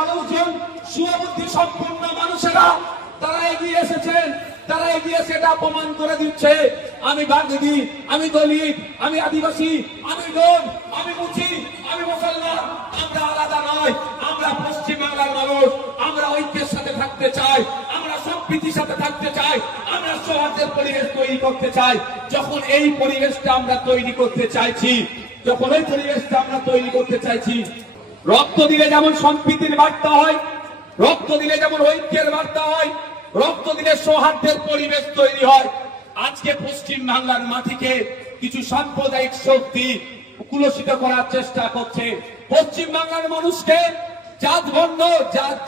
মানুষজন, সুবুদ্ধি সম্পন্ন মানুষেরা তারা এগিয়ে এসেছেন, তারা এগিয়ে সেটা প্রমাণ করে দিচ্ছে। আমি বাগদি, আমি দলিত, আমি আদিবাসী, আমি ডোম, আমি মুচি, আমি মুসলমান, আমরা আলাদা নয়। আমরা পশ্চিমবাংলার মানুষ, আমরা ঐক্যের সাথে থাকতে চাই, আমরা সম্প্রীতির সাথে থাকতে চাই, আমরা সৌহার্দ্যের পরিবেশ তৈরি করতে চাই। যখন এই পরিবেশটা আমরা তৈরি করতে চাইছি, যখন এই পরিবেশটা আমরা তৈরি করতে চাইছি, রক্ত দিলে যেমন সম্প্রীতির বার্তা হয়, রক্ত দিলে যেমন ঐক্যের বার্তা হয়, রক্ত দিলে সৌহার্দ্যের পরিবেশ তৈরি হয়। আজকে পশ্চিম বাংলার মাটিকে কিছু সাম্প্রদায়িক শক্তি কুলসিত করার চেষ্টা করছে। পশ্চিম বাংলার মানুষকে জাত বর্ণ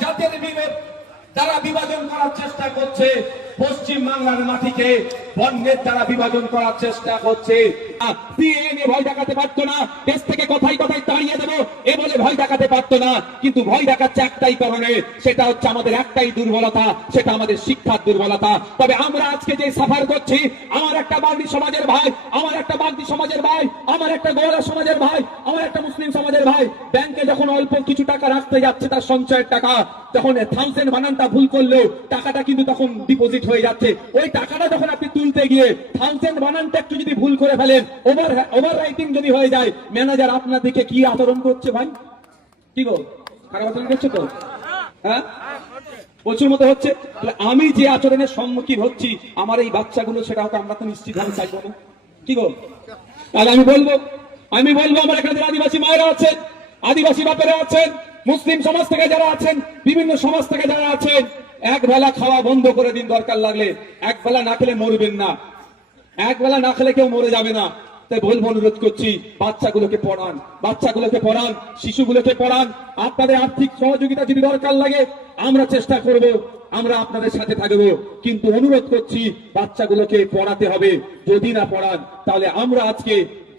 জাতের দ্বারা বিভাজন করার চেষ্টা করছে। পশ্চিম বাংলার মাটিকে বর্ণের দ্বারা বিভাজন করার চেষ্টা করছে। ভয় দেখাতে পারতো না, দেশ থেকে কোথায় কোথায় তাড়িয়ে দেবো এ বলে ভয় দেখাতে পারতো না, কিন্তু ভয় দেখাচ্ছে একটাই কারণে, সেটা হচ্ছে আমাদের একটাই দুর্বলতা, সেটা আমাদের শিক্ষার দুর্বলতা। তবে আমরা আজকে যে সাফার করছি, আমার একটা বাগদি সমাজের ভাই, আমার একটা বাগদি সমাজের ভাই, আমার একটা গোয়ালা সমাজের ভাই, আমার একটা মুসলিম সমাজের ভাই ব্যাংকে যখন অল্প কিছু টাকা রাখতে যাচ্ছে তার সঞ্চয়ের টাকা, তখন 1000 বানানটা ভুল করলেও টাকাটা কিন্তু তখন ডিপোজিট হয়ে যাচ্ছে। ওই টাকাটা যখন আপনি তুলতে গিয়ে 1000 বানানটা একটু যদি ভুল করে ফেলেন, ওভার রাইটিং যদি হয়ে যায়, ম্যানেজার আপনার দিকে কি আচরণ করছে ভাই? কি গো, খারাপ আচরণ করছে তো? হ্যাঁ, প্রচুর মতো হচ্ছে। আমি যে আচরণের সম্মুখীন হচ্ছি আমার এই বাচ্চাগুলো, সেটা হয়তো আমরা তো নিশ্চিত ভাবে চাইবো না। কি গো, তাহলে আমি বলবো আমার এখানে আদিবাসী মায়েরা আছেন, আদিবাসী বাপেরা আছেন, মুসলিম সমাজ থেকে যারা আছেন, বিভিন্ন সমাজ থেকে যারা আছেন, এক বেলা খাওয়া বন্ধ করে দিন, দরকার লাগলে। এক বেলা না খেলে মরবেন না, এক বেলা না খেলে কেউ মরে যাবে না। তাই বলবো, অনুরোধ করছি, বাচ্চাগুলোকে পড়ান, শিশুগুলোকে পড়ান। আপনাদের আর্থিক সহযোগিতা যদি দরকার লাগে আমরা চেষ্টা করব, আমরা আপনাদের সাথে থাকবো, কিন্তু অনুরোধ করছি বাচ্চাগুলোকে পড়াতে হবে। যদি না পড়ান তাহলে আমরা আজকে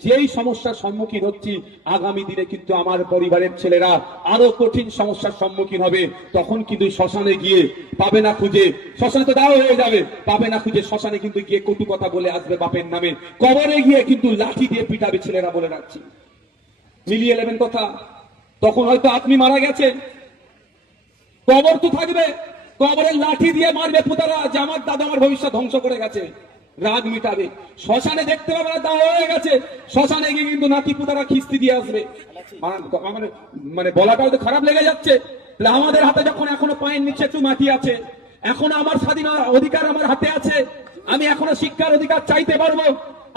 যেই সমস্যার সম্মুখীন হচ্ছি, আগামী দিনে কিন্তু আমার পরিবারের ছেলেরা আরো কঠিন সমস্যার সম্মুখীন হবে। তখন কিন্তু শ্মশানে গিয়ে পাবে না খুঁজে, শ্মশানে তো দেওয়া হয়ে যাবে, পাবে না খুঁজে শ্মশানে কিন্তু গিয়ে কটু কথা বলে আসবে বাপের নামে, কবরে গিয়ে কিন্তু লাঠি দিয়ে পিটাবে ছেলেরা, বলে রাখছি। মিলিয়ে নেবেন কথা। তখন হয়তো আপনি মারা গেছেন, কবর তো থাকবে, কবরের লাঠি দিয়ে মারবে পুতারা যে আমার দাদা আমার ভবিষ্যৎ ধ্বংস করে গেছে, রাগ মিটাবে। শ্মশানে দেখতে পাবে না দেওয়া হয়ে গেছে, শ্মশানে গিয়ে কিন্তু নাতি পুতারা খিস্তি দিয়ে আসবে। মানে বলাটাও তো খারাপ লেগে যাচ্ছে। আমাদের হাতে যখন এখনো পায়ের নিচে একটু মাটি আছে, এখনো আমার স্বাধীন অধিকার আমার হাতে আছে, আমি এখনো শিক্ষার অধিকার চাইতে পারবো,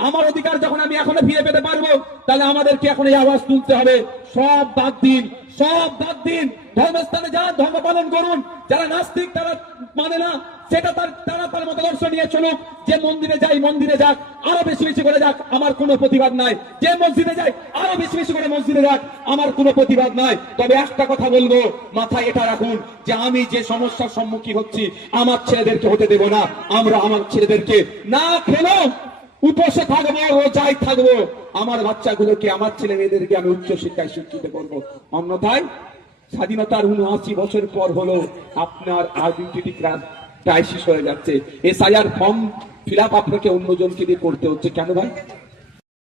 আমার অধিকার যখন আমি এখনো ফিরে পেতে পারবো, তাহলে আমাদেরকে এখন এই আওয়াজ তুলতে হবে, সব বাদ দিন, সব বাদ দিন, ধর্মস্থানে যান, ধর্ম পালন করুন। যারা নাস্তিক তারা মানে না, সেটা তারা তার মতাদর্শ নিয়ে চলুক। যে মন্দিরে যাই মন্দিরে যাক, আরো বেশি বেশি করে যাক, আমার কোনো প্রতিবাদ নাই। যে মসজিদে যাই আরো বেশি বেশি করে মসজিদে যাক, আমার কোনো প্রতিবাদ নাই। তবে একটা কথা বলবো, মাথায় এটা রাখুন যে আমি যে সমস্যার সম্মুখীন হচ্ছি আমার ছেলেদেরকে হতে দেব না। আমরা আমার ছেলেদেরকে না খেলেও উপসে থাকবো, রোজাই থাকবো, আমার বাচ্চাগুলোকে, আমার ছেলে মেয়েদেরকে আমি উচ্চ শিক্ষায় শিক্ষিত করবো। অন্যথায় স্বাধীনতার 79 বছর পর হলো আপনার আইডেন্টিটি ক্রাইসিস হয়ে যাচ্ছে। SIR ফর্ম ফিল আপ আপনাকে অন্যজনকে দিয়ে করতে হচ্ছে। কেন ভাই?